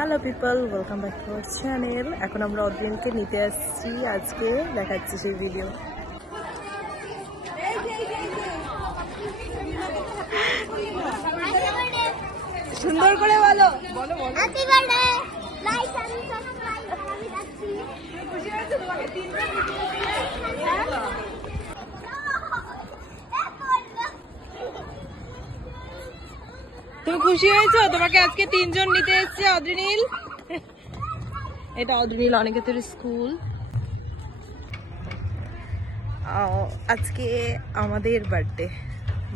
Hello people welcome back to our channel এখন আমরা অডিয়েন্সকে নিতে আসছি। আজকে দেখাচ্ছি সেই ভিডিও সুন্দর করে বলো। হ্যাপি বার্থডে লাইক আমি সাবস্ক্রাইব আমি যাচ্ছি খুশি হয়েছে? তোমাকে আজকে তিনজন নিতে এসছে, অদ্রিনীল। এটা অদ্রিনীল অনেকের স্কুল। আজকে আমাদের বার্থডে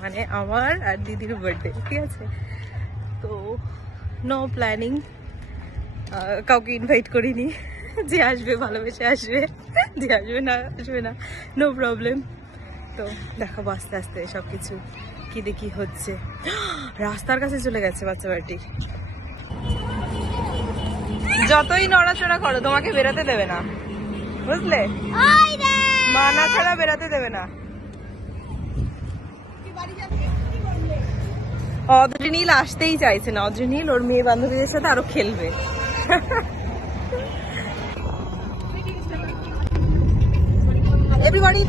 মানে আমার আর দিদির বার্থডে ঠিক আছে? তো নো প্ল্যানিং কাউকে ইনভাইট করিনি। যে আসবে, ভালোবেসে আসবে। যে আসবে না আসবে না। নো প্রবলেম তো দেখাবো আস্তে আস্তে সব কিছু কি দেখি হচ্ছে। রাস্তার কাছে চলে গেছে বাচ্চা বাড়িটি। যতই নড়াচড়া করো, তোমাকে বেরোতে দেবে না। বুঝলে? মানা ছাড়া বেরোতে দেবে না। অদ্রিনীল আসতেই চাইছে না। অদ্রিনীল, ওর মেয়ে বান্ধবীদের সাথে আরও খেলবে।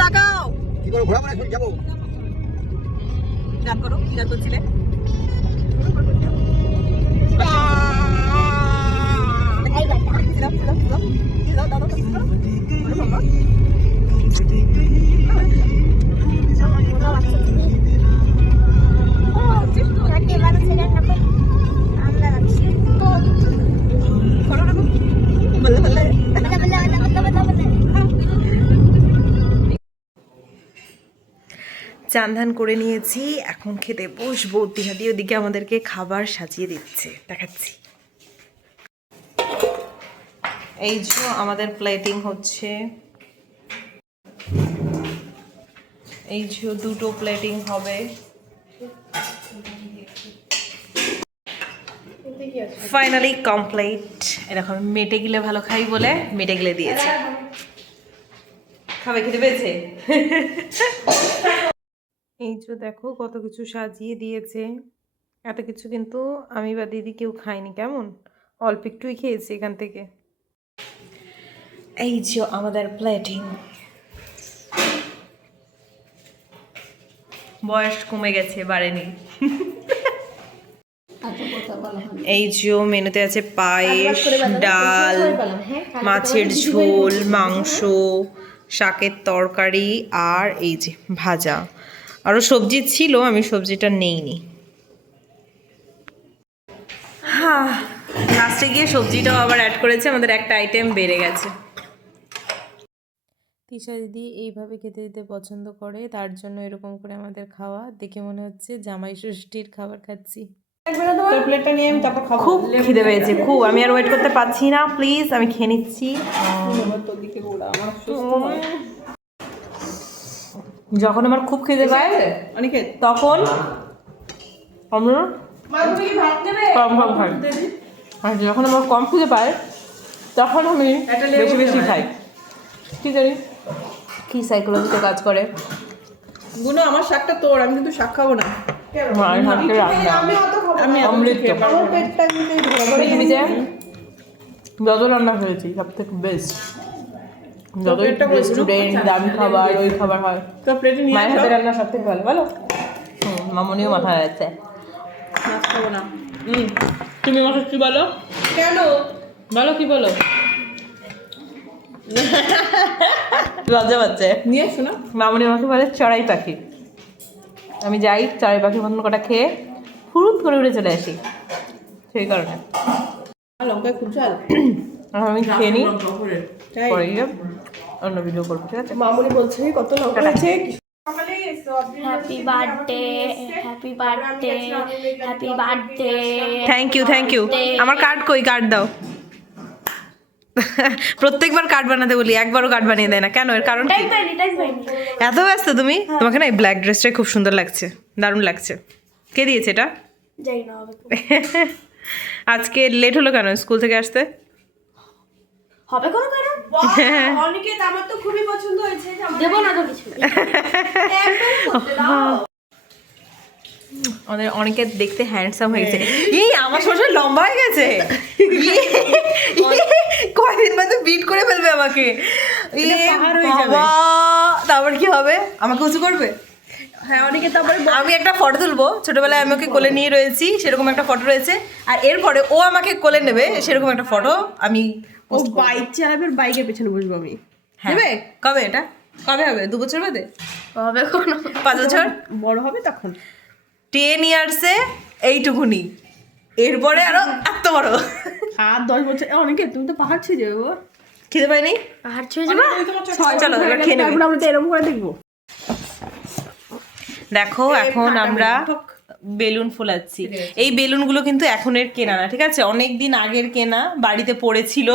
তাকাও। কি করে গান করো গান করছিলে? চান ধান করে নিয়েছি। এখন খেতে বসবো। তিহাদি ওদিকে আমাদেরকে খাবার সাজিয়ে দিচ্ছে। দেখাচ্ছি। এই যে আমাদের প্লেটিং হচ্ছে। এই যে দুটো প্লেটিং হবে। ফাইনালি কমপ্লিট এরকম মেটে গেলে ভালো খাই বলে মেটে গেলে দিয়েছে। খাবে, খেতে পেয়েছে? এই যে দেখো কত কিছু সাজিয়ে দিয়েছে। এত কিছু কিন্তু আমি বা দিদি কেউ খাইনি কেমন? অল্প একটুই খেয়েছি এখান থেকে। এই যে আমাদের প্লেটিং বয়স কমে গেছে বাড়েনি। এই যে মেনুতে আছে পায়েস ডাল মাছের ঝোল মাংস শাকের তরকারি আর এই যে ভাজা। আরও সবজি ছিল আমি সবজিটা নেইনি। হ্যাঁ লাস্টে গিয়ে সবজিটাও আবার অ্যাড করেছে আমাদের একটা আইটেম বেড়ে গেছে। তিশা দিদি এইভাবে খেতে দিতে পছন্দ করে তার জন্য এরকম করে আমাদের খাওয়া। দেখে মনে হচ্ছে জামাই ষষ্ঠীর খাবার খাচ্ছি। খুব। খিদে পেয়েছে খুব। আমি আর ওয়েট করতে পারছি না প্লিজ আমি খেয়ে নিচ্ছি। যখন আমার খুব খিদে পায় অনেকে তখন আমরা কম কম খাই আর যখন আমার কম খুঁজে পায় তখন আমি বেশি বেশি খাই। কি জানি কি সাইকোলজিতে কাজ করে। গুনো আমার শাকটা তোর আমি কিন্তু শাক খাব না। যত রান্না করেছি সব থেকে বেস্ট পেটটা রেস্টুরেন্ট দামি খাবার ওই খাবার হয়। তো প্লেটে নিয়ে মায়ের হাতে রান্না সব থেকে ভালো? বলো হুম মামনিও মাথায় যাচ্ছে মাছ খাব না। হুম তুমি আমাকে কি বলো? কেন? বলো কি বলো? লজ্জা পাচ্ছে। নিয়ে এসো না। মামনি আমাকে বলে চড়াই পাখি। আমি যাই চড়াই পাখির মতন কটা খেয়ে ফুরুত করে উড়ে চলে আসি। সেই কারণে। আর লঙ্কা খুব ঝাল। আমি খেয়ে নিই পরে গিয়ে অন্য ভিডিও করব ঠিক আছে? মামুনি বলছে কত লঙ্কা আছে happy birthday happy birthday happy birthday thank you thank you আমার কার্ড কই? কার্ড দাও। প্রত্যেকবার কার্ড বানাতে বলি একবারও কার্ড বানিয়ে দেয় না। কেন? এর কারণ কি? এত ব্যস্ত তুমি? তোমাকে না এই ব্ল্যাক ড্রেসটাই খুব সুন্দর লাগছে। দারুণ লাগছে। কে দিয়েছে এটা। আজকে লেট হলো কেন? স্কুল থেকে আসতে? হবে কোনো কারণ? অনিকেত আমার তো খুবই পছন্দ হয়েছে দেবো না তো কিছু। আমাদের অনেকে দেখতে হ্যান্ডসাম হয়ে। গেছে এই আমার শ্বশুর লম্বা হয়ে গেছে। আমাকে। এ পাহাড় হয়ে যাবে। বাবা, তারপর কি হবে? আমাকে উঁচু করবে? হ্যাঁ অনেকে তারপরে আমি একটা ফটো তুলবো। ছোটবেলায় আমি ওকে কোলে নিয়ে রয়েছি সেরকম একটা ফটো রয়েছে। আর এরপরে ও আমাকে কোলে নেবে সেরকম একটা ফটো আমি ও বাইক চালাবে বাইকের পেছনে বসবো আমি। হ্যাঁ। নেবে? কবে এটা? কবে হবে? দু বছর বাদে? হবে কোনো পাঁচ বছর? বড় হবে তখন। টেন ইয়ার্সে এইটুকুনি। এরপরে আরও এত বড়। আর দশ বছর। অনেকে তুমি তো পাহাড় ছুঁয়ে যাবে খেতে পাইনি পাহাড় যাবা? চলো, এবার খেয়ে নেবে। আমরা তো এরকম করে দেখব। দেখো এখন আমরা বেলুন, ফোলাচ্ছি। এই বেলুনগুলো কিন্তু এখনের কেনা না ঠিক আছে? অনেক দিন আগের কেনা বাড়িতে পড়েছিল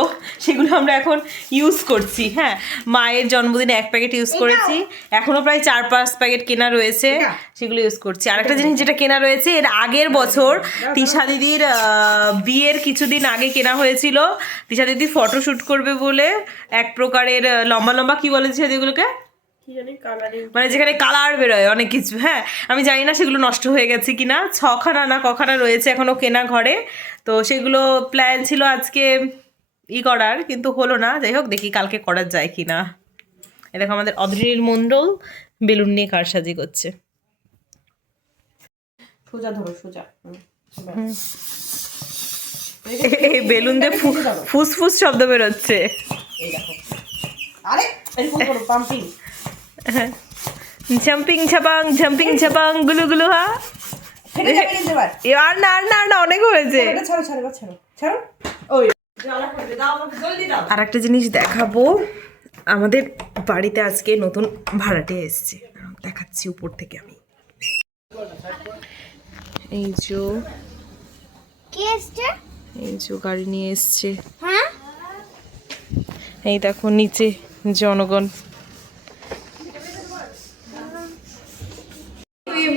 সেগুলো আমরা এখন ইউজ করছি হ্যাঁ? মায়ের জন্মদিনে এক প্যাকেট ইউজ করেছি এখনও প্রায় চার পাঁচ প্যাকেট কেনা রয়েছে সেগুলো ইউজ করছি। আরেকটা জিনিস যেটা কেনা রয়েছে এর আগের বছর তিশা দিদির বিয়ের কিছুদিন আগে কেনা হয়েছিল। তিশা দিদি ফটোশ্যুট করবে বলে এক প্রকারের লম্বা লম্বা কি বলে তিশা দিদিগুলোকে? কি জানি কালারিং মানে যেখানে কালার বেরোয় অনেক কিছু হ্যাঁ? আমি জানি না সেগুলো নষ্ট হয়ে গেছে কিনা ছখানা না কখানা রয়েছে এখনও কেনা ঘরে। তো সেগুলো প্ল্যান ছিল আজকে ই করার কিন্তু হলো না। যাই হোক দেখি কালকে করা যায় কিনা। এ দেখো আমাদের অদ্রিনীল মণ্ডল বেলুন নিয়ে কারসাজি করছে। সোজা ধরো সোজা। এই বেলুন দিয়ে ফুসফুস শব্দ বেরোচ্ছে। এই দেখো। আরে পাম্পিং ঝাম্পিং ঝাপাং ঝাম্পিং ঝাপাং গুলু গুলু হা আর না আর না আর না অনেক হয়েছে। আর একটা জিনিস দেখাবো। আমাদের বাড়িতে আজকে নতুন ভাড়াটে এসছে। দেখাচ্ছি উপর থেকে আমি। এই যে এই যে গাড়ি নিয়ে এসছে। হ্যাঁ? এই দেখো নিচে জনগণ তুই এমনিতেও বলিনি আচ্ছা যেখান থেকে করি ঠিক আছে আচ্ছা ঠিক আছে আর দাঁড়া দাঁড়া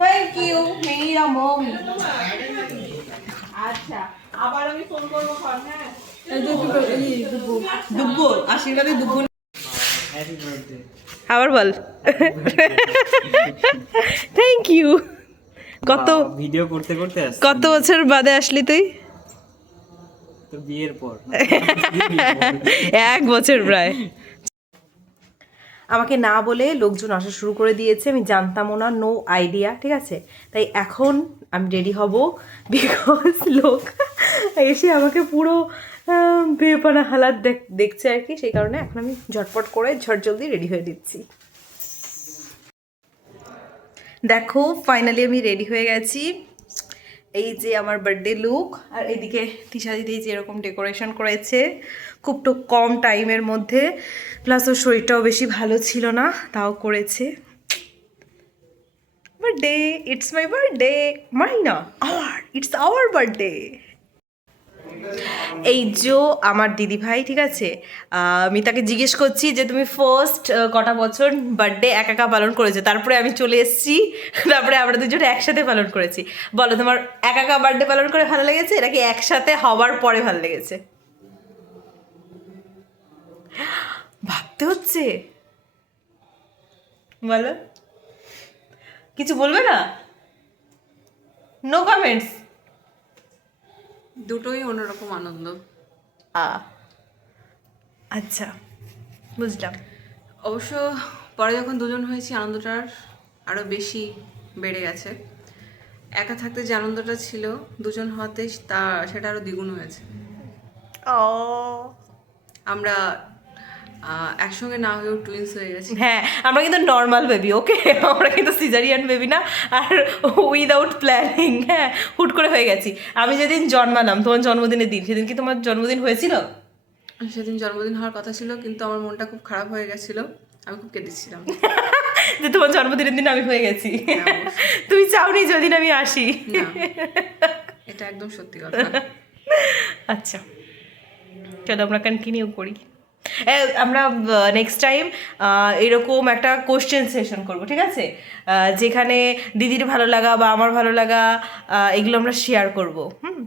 থ্যাংক ইউ মেরা মম। আচ্ছা আবার আমি ফোন করব হ্যাঁ? দুব্বো আশীর্বাদে দুব্বো। হ্যাপি বার্থডে আবার বল। থ্যাংক ইউ কত ভিডিও করতে করতে কত বছর বাদে আসলি তুই? বিয়ের পর। এক বছর প্রায়। আমাকে না বলে লোকজন আসা শুরু করে দিয়েছে আমি জানতামও না নো আইডিয়া ঠিক আছে? তাই এখন আমি রেডি হব বিকজ লোক এসে আমাকে পুরো বেপানা হালাত দেখ- দেখছে আর কি, সেই কারণে এখন আমি ঝটপট করে ঝট জলদি রেডি হয়ে দিচ্ছি। দেখো ফাইনালি আমি রেডি হয়ে গেছি। এই যে আমার বার্থডে লুক আর এদিকে তিশা দিদি যে এরকম ডেকোরেশন করেছে, খুব তো কম টাইমের মধ্যে প্লাস ওর শরীরটাও বেশি ভালো ছিল না, তাও করেছে। Birthday it's my birthday my না আওয়ার ইটস আওয়ার বার্থডে এই জো আমার দিদি ভাই, ঠিক আছে? আমি তাকে জিজ্ঞেস করছি যে, তুমি ফার্স্ট কটা বছর বার্থডে একা একা পালন করেছ? তারপরে আমি চলে এসেছি, তারপরে আমরা দুজনে একসাথে পালন করেছি। বলো, তোমার একা একা বার্থডে পালন করে ভালো লেগেছে, নাকি একসাথে হওয়ার পরে ভালো লেগেছে? ভাবতে হচ্ছে। বলো। কিছু বলবে না? নো কমেন্টস দুটোই অন্যরকম আনন্দ। আ। আচ্ছা বুঝলাম। অবশ্য পরে যখন দুজন হয়েছি আনন্দটার আরও বেশি বেড়ে গেছে। একা থাকতে যে আনন্দটা ছিল দুজন হওয়াতে তা সেটা আরও দ্বিগুণ হয়েছে। ও। আমরা একসঙ্গে না হয়েও টুইন্স হয়ে গেছি। হ্যাঁ আমরা কিন্তু নর্মাল বেবি ওকে আমরা কিন্তু সিজারিয়ান বেবি না আর উইদাউট প্ল্যানিং হ্যাঁ হুট করে হয়ে গেছি। আমি যেদিন জন্মালাম তোমার জন্মদিনের দিন সেদিন কি তোমার জন্মদিন হয়েছিল? সেদিন জন্মদিন হওয়ার কথা ছিল কিন্তু আমার মনটা খুব খারাপ হয়ে গেছিল। আমি খুব কেঁদেছিলাম। যে তোমার জন্মদিনের দিন আমি হয়ে গেছি। তুমি চাওনি যেদিন আমি আসি। এটা একদম সত্যি কথা। আচ্ছা চলো আমরা কন্টিনিউ করি। আমরা নেক্সট টাইম এরকম একটা কোশ্চেন সেশন করব ঠিক আছে? যেখানে দিদির ভালো লাগা বা আমার ভালো লাগা এগুলো আমরা শেয়ার করব হুম?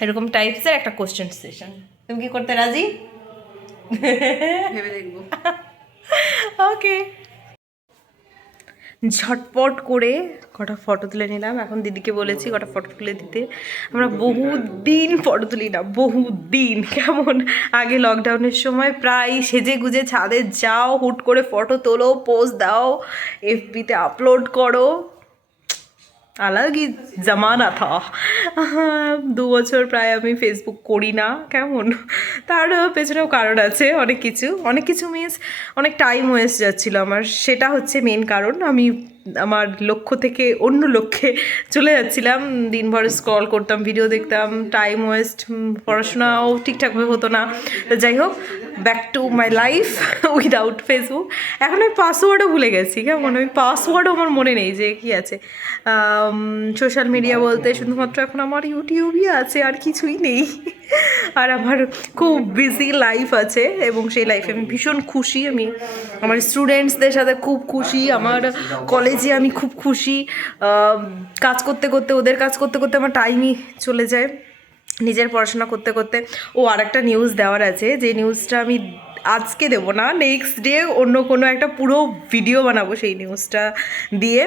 এরকম টাইপসের একটা কোশ্চেন সেশন তুমি কি করতে রাজি? ভেবে দেখব। ওকে ঝটপট করে কটা ফটো তুলে নিলাম। এখন দিদিকে বলেছি কটা ফটো তুলে দিতে। আমরা বহুদিন ফটো তুলি না বহুদিন কেমন? আগে লকডাউনের সময় প্রায় সেজে গুজে ছাদে যাও, হুট করে ফটো তোলো পোস্ট দাও এফবিতে আপলোড করো। আলাগ ই জামানা থা। দু বছর প্রায় আমি ফেসবুক করি না, কেমন? তার পেছনেও কারণ আছে, অনেক কিছু। অনেক কিছু মিনস অনেক টাইম ওয়েস্ট যাচ্ছিল আমার। সেটা হচ্ছে মেন কারণ। আমি আমার লক্ষ্য থেকে অন্য লক্ষ্যে চলে যাচ্ছিলাম। দিনভর স্ক্রল করতাম ভিডিও দেখতাম টাইম ওয়েস্ট পড়াশোনাও ঠিকঠাকভাবে হতো না। যাই হোক back to my life without Facebook এখন আমি পাসওয়ার্ডও ভুলে গেছি, কেমন? ওই পাসওয়ার্ডও আমার মনে নেই যে কী আছে। সোশ্যাল মিডিয়া বলতে শুধুমাত্র এখন আমার ইউটিউবই আছে, আর কিছুই নেই। আর আমার খুব বিজি লাইফ আছে, এবং সেই লাইফে আমি ভীষণ খুশি। আমি আমার স্টুডেন্টসদের সাথে খুব খুশি, আমার কলেজে আমি খুব খুশি। কাজ করতে করতে, ওদের কাজ করতে করতে আমার টাইমই চলে যায় নিজের পড়াশোনা করতে করতে। ও আর একটা নিউজ দেওয়ার আছে, যে নিউজটা আমি আজকে দেবো না নেক্সট ডে অন্য কোনো একটা পুরো ভিডিও বানাবো সেই নিউজটা দিয়ে।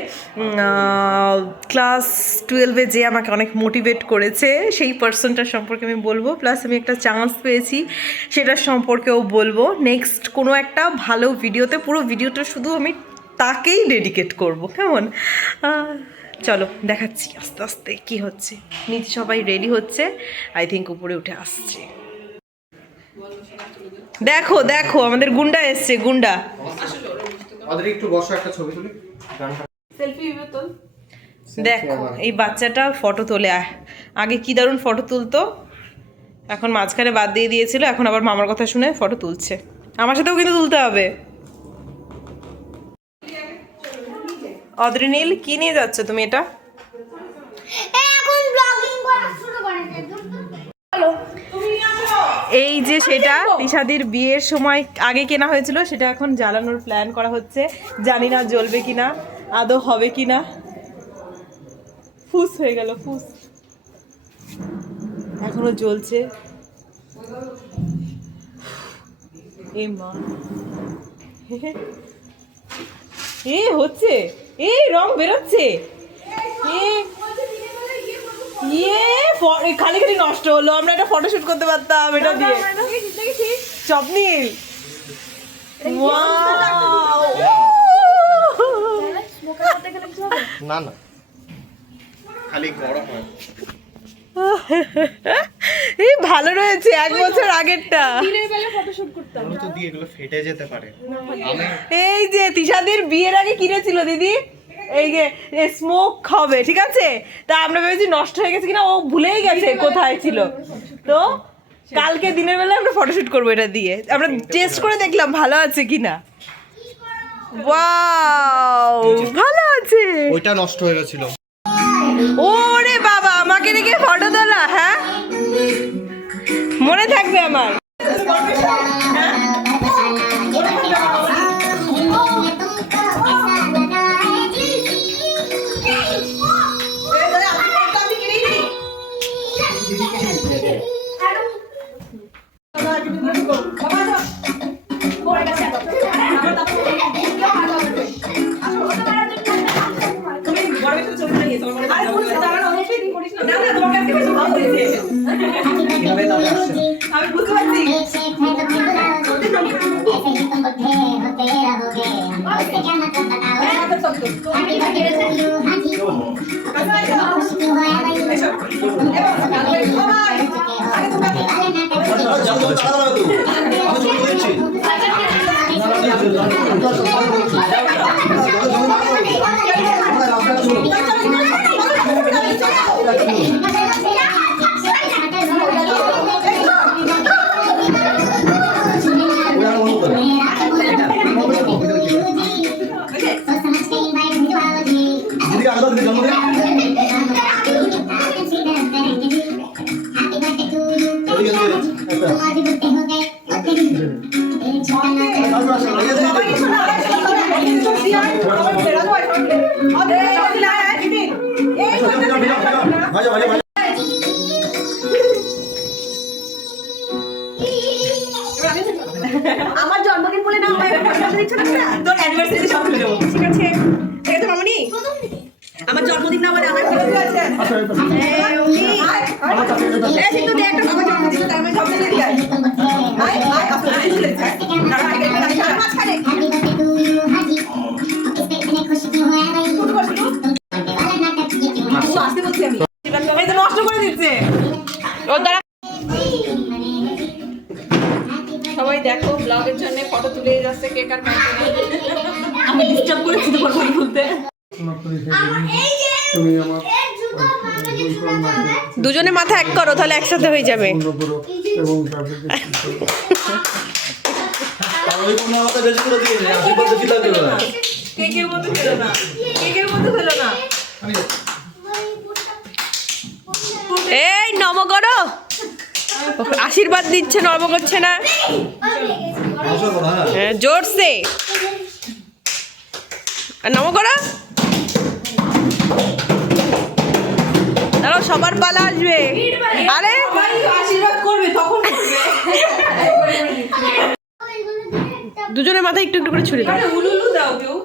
ক্লাস টুয়েলভে যে আমাকে অনেক মোটিভেট করেছে, সেই পার্সনটার সম্পর্কে আমি বলব। প্লাস আমি একটা চান্স পেয়েছি, সেটার সম্পর্কেও বলব। নেক্সট কোনো একটা ভালো ভিডিওতে পুরো ভিডিওটা শুধু আমি তাকেই ডেডিকেট করব কেমন? চলো দেখাচ্ছি আস্তে আস্তে কি হচ্ছে। নিচে সবাই রেডি হচ্ছে আই থিঙ্ক উপরে উঠে আসছে। দেখো দেখো আমাদের গুন্ডা এসছে গুন্ডা। একটু বসো একটা ছবি তুলি। সেলফি তোল দেখো এই বাচ্চাটা ফটো তোলে আহ, আগে কি দারুণ ফটো তুলতো? এখন মাঝখানে বাদ দিয়ে দিয়েছিল এখন আবার মামার কথা শুনে ফটো তুলছে। আমার সাথেও কিন্তু তুলতে হবে। অদ্রিনীল কি নিয়ে যাচ্ছ তুমি এটা? এখন ব্লগিং করা শুরু করেছে এই যে সেটা তিশাদির বিয়ের সময় আগে কেনা হয়েছিল সেটা এখন জ্বালানোর প্ল্যান করা হচ্ছে। জানি না জ্বলবে কিনা আদৌ হবে কিনা। ফুস হয়ে গেল ফুস। এখনও জ্বলছে। এ মা। এ হচ্ছে? এই রং বেরোচ্ছে। ইয়ে খালি খালি নষ্ট হলো আমরা একটা ফটোশুট করতে পারতাম এটা দিয়ে। স্বপ্নীল! না না। খালি গরম হয়। এই ভালো রয়েছে এক বছর আগেরটা। আমি তো দিয়ে এগুলো ফেটে যেতে পারে। এই যে তিশাদের বিয়ের আগে কিনেছিল দিদি? এই যে স্মোক হবে ঠিক আছে? তা আমরা ভেবেছি নষ্ট হয়ে গেছে কিনা ও ভুলেই গেছে কোথায় ছিল। তো কালকে দিনের বেলা আমরা ফটোশুট করব এটা দিয়ে। আমরা টেস্ট করে দেখলাম ভালো আছে কিনা। ওয়াও ভালো আছে। ওইটা নষ্ট হয়ে গেছিল। ওরে বাবা আমাকে রেখে ফটো তোলা হ্যাঁ? মনে থাকবে আমার। 多说话。দেবো ঠিক আছে? ঠিক আছে মামনি? আমার জন্মদিন না বলে আমার একটা আমার জন্মদিন তার আমি জন্মদিন কেকের একসাথে হয়ে যাবে। এই নম করো আশীর্বাদ দিচ্ছে নর্ম করছে না জোরসে। নম করো দাঁড়াও সবার পালা আসবে। আরে আশীর্বাদ করবে তখন দুজনের মাথায় একটু একটু করে ছুড়ে দাও। উলুলু দাও কেউ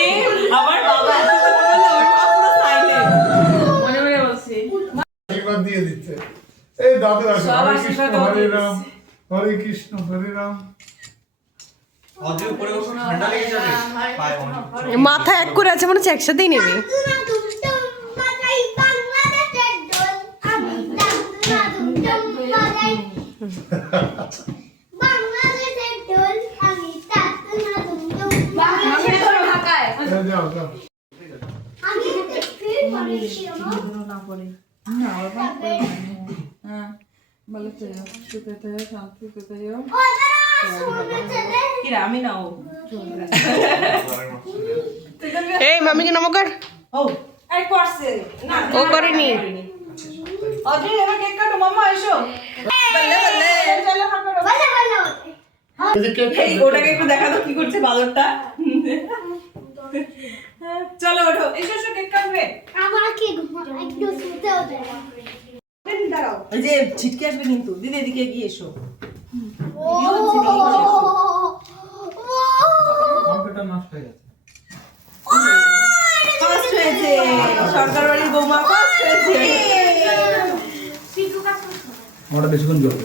এই, আমার বাবা এত কথা বললে আমার মা পুরো silent। মনে মনে বলছি আশীর্বাদ দিয়ে দিচ্ছে। এই দাদু হরে রাম হরে কৃষ্ণ হরে রাম অজয় উপরে বসে ঠান্ডা লেগে যাবে পায়ে অনেক মাথা এক করে আছে মনে হচ্ছে একসাথেই নেবে। না কিরা আমি না এই মামিকে নম কর। ও এই করছে। না ও করেনি। অজয় এবার কেক কাটো মাম্মা এসো। বললে বললে চলো হাঁ করো। বলে বলে। এই ওটাকে একটু দেখা দাও কি করছে বাদরটা। চলো ওঠো। এসো এসো কেক কাটবে। আমাকে একটু শুতে হবে দাঁড়াও। এই যে ছিটকে আসবে কিন্তু। দিদি এদিকে এগিয়ে এসো। ও কম্পিউটার নষ্ট হয়ে গেছে। ফার্স্ট হয়েছে। সরকার বাড়ির বৌমা ফার্স্ট হয়েছে। ওটা বেশিক্ষণ জ্বলবে।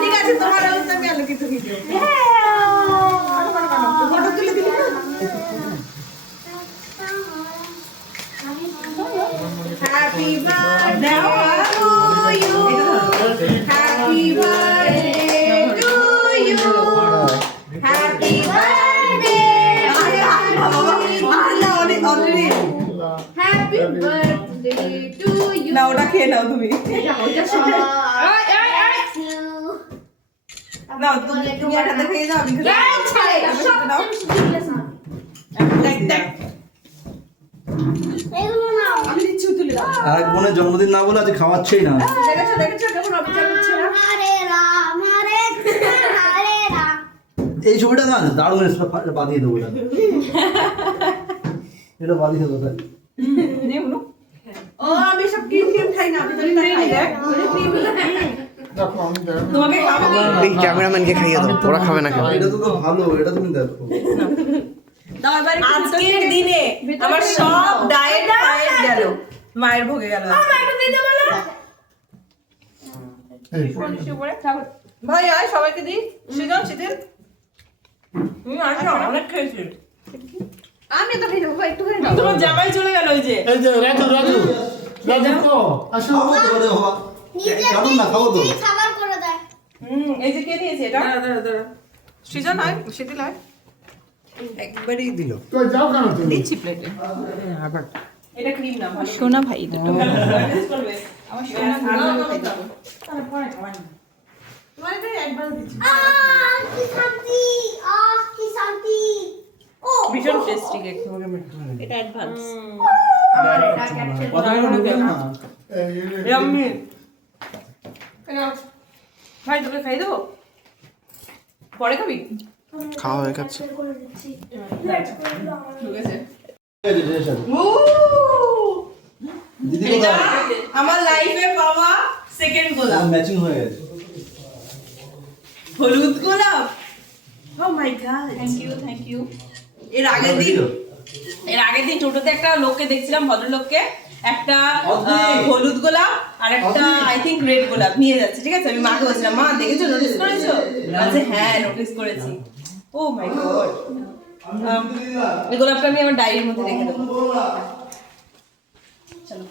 ঠিক আছে তোমার অবস্থা আমি আলোকিত ভিডিও না ওটা খেয়ে নাও তুমি নাও তুমি তুমি একটা দেখে যাও আমি দেখ দেখ এগুলো নাও আমি দিচ্ছি তুলে দাও আর এক বোনের জন্মদিন না বলে আজ খাওয়াচ্ছেই না। দেখেছ দেখেছ কেমন অবিচার রাম এই ছবিটা না দারুণ এসে বাঁধিয়ে দেবো এটা। এটা বাঁধিয়ে দেবো তাই। ও আমি সব ক্রিম ক্রিম খাই না আমি তো এটা খাই দেখ ক্যামেরাম্যানকে খাইয়ে দাও ওরা খাবে না কেন? এটা তো তো ভালো এটা তুমি দেখো। আজকের দিনে আমার সব ডায়েট ডায়েট গেল। মায়ের ভোগে গেল। এই ভাই আয় সবাইকে দিই। সৃজন শীতের হুম অনেক খেয়েছি। আমি তো খাই দেবো একটু খাই তোমার জামাই চলে গেল ওই যে। এই যে রাজু রাজু। রাজু তো আসো কেমন না খাব তো। খাবার করে দেয়। হুম এই যে কে দিয়েছে এটা? সৃজন আয় শীতল আয়। একবারই দিল দিচ্ছি প্লেটে এটা ক্রিম না ভালো সোনা ভাই দুটো ভীষণ টেস্টি কেক এটা অ্যাডভান্স ভাই তোকে খাই দেবো পরে খাবি খাওয়া হয়ে গেছে। আমার লাইফে পাওয়া সেকেন্ড গোলাপ। ম্যাচিং হয়ে গেছে। হলুদ গোলাপ? ও my god thank you thank you এর আগের দিন এর আগের দিন টোটোতে একটা লোককে দেখছিলাম ভদ্রলোককে। একটা হলুদ গোলাপ আর একটা আই থিঙ্ক রেড গোলাপ নিয়ে যাচ্ছে ঠিক আছে? আমি মাকে বলছিলাম মা দেখেছ? নোটিস করেছ? বলছে হ্যাঁ নোটিস করেছি। ও মাই গড এই গোলাপটা আমি আমার ডায়েরির মধ্যে রেখে দেবো। চলো।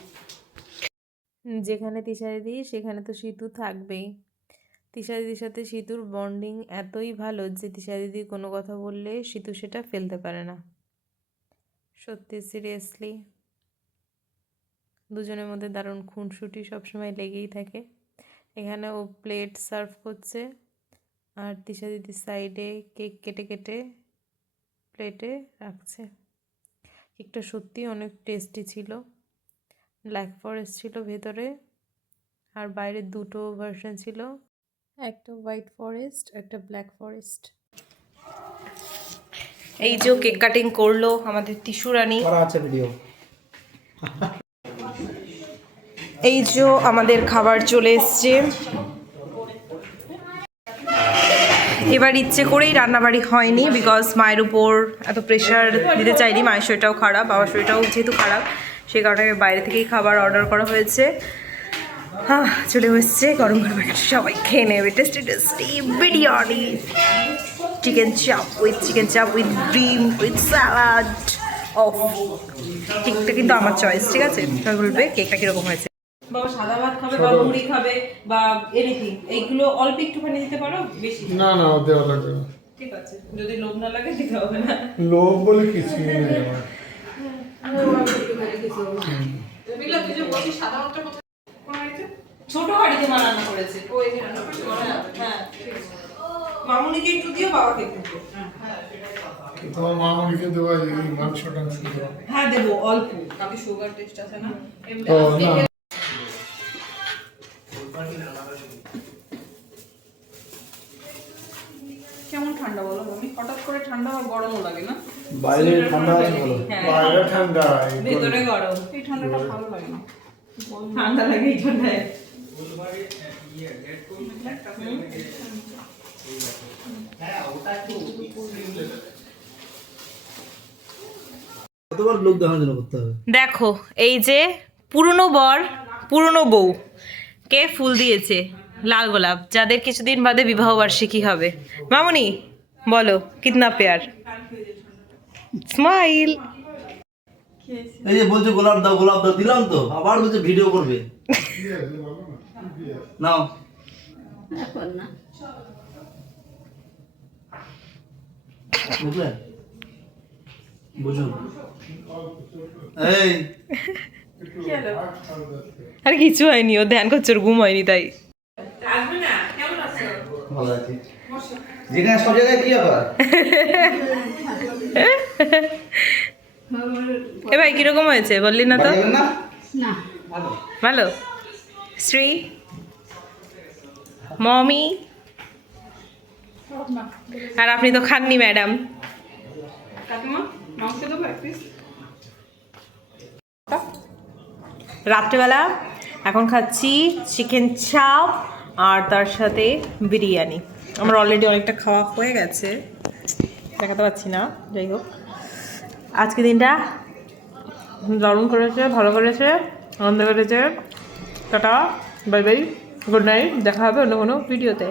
যেখানে তিশা দিদি সেখানে তো সিতু থাকবেই। তিশা দিদির সাথে সিতুর বন্ডিং এতই ভালো যে তিশা দিদি কোনো কথা বললে সিতু সেটা ফেলতে পারে না। সত্যি সিরিয়াসলি দুজনের মধ্যে দারুণ খুনসুটি সবসময় লেগেই থাকে। এখানে ও প্লেট সার্ভ করছে। আর তিশা দিদির সাইডে কেক কেটে কেটে প্লেটে রাখছে। কেকটা সত্যি অনেক টেস্টি ছিল। ব্ল্যাক ফরেস্ট ছিল ভেতরে। আর বাইরে দুটো ভার্সন ছিল। একটা হোয়াইট ফরেস্ট একটা ব্ল্যাক ফরেস্ট এই যে কেক কাটিং করল আমাদের টিস্যু রানী। আছে ভিডিও এই যে আমাদের খাবার চলে এসছে। এবার ইচ্ছে করেই রান্নাবাড়ি হয়নি বিকজ মায়ের উপর এত প্রেশার দিতে চাইনি। মায়ের শরীরটাও খারাপ, বাবার শরীরটাও যেহেতু খারাপ সেই কারণে বাইরে থেকেই খাবার অর্ডার করা হয়েছে। হ্যাঁ চলে এসছে গরম গরম সবাই খেয়ে নেবে। Tasty tasty biryani chicken chaap with chicken chaap with ডিম উইথ স্যালাড অফ কেকটা কিন্তু আমার চয়েস ঠিক আছে? বলবে কেকটা কীরকম হয়েছে? বাবা সাদা ভাত খাবে বা মুড়ি খাবে বা এনিথিং এইগুলো অল্প একটুখানি দিতে পারো? বেশি না। না না ও দেওয়া লাগবে না। ঠিক আছে যদি লোভ না লাগে দিতে হবে না। লোভ বলে কিছুই নেই আমার। ছোট হাড়িতে মা রান্না করেছে। হ্যাঁ মামুনিকে একটু দিও বাবাকে একটু দিও। তোমার মামনিকে দেওয়া এই মাংস টাংস হ্যাঁ দেবো অল্প। কাকে সুগার টেস্ট আছে না? ঠান্ডা আর গরমও লাগে না? বাইরে ঠান্ডা আছে ভালো হ্যাঁ। বাইরে ঠান্ডা ভেতরে গরম এই ঠান্ডাটা ভালো লাগে না। ঠান্ডা লাগে এই ঠান্ডায় কতবার লোক দেখানোর জন্য দেখো এই যে পুরনো বর পুরনো বউ কে ফুল দিয়েছে? লাল গোলাপ যাদের কিছুদিন বাদে বিবাহ বার্ষিকী হবে। মামুনি বলো কিতনা পেয়ার? স্মাইল এই যে বলছে গোলাপ দাও গোলাপ দাও দিলাম তো আবার বলছে ভিডিও করবে। নাও। বুঝলে? বুঝুন এই। আর কিছু হয়নি ও ধ্যান করছে ঘুম হয়নি তাই। ভালো আছি। যেখানে সব জায়গায় কি ব্যাপার? এ ভাই কীরকম হয়েছে? বললি না তো? ভালো শ্রী? মমি? আর আপনি তো খাননি ম্যাডাম। রাত্রেবেলা এখন খাচ্ছি চিকেন চাপ আর তার সাথে বিরিয়ানি। আমার অলরেডি অনেকটা খাওয়া হয়ে গেছে। দেখাতে পাচ্ছি না, যাই হোক। আজকে দিনটা দারুণ করেছে, ভালো করেছে, আনন্দ করেছে। Tata, bye bye, good night, দেখা হবে অন্য কোনো ভিডিওতে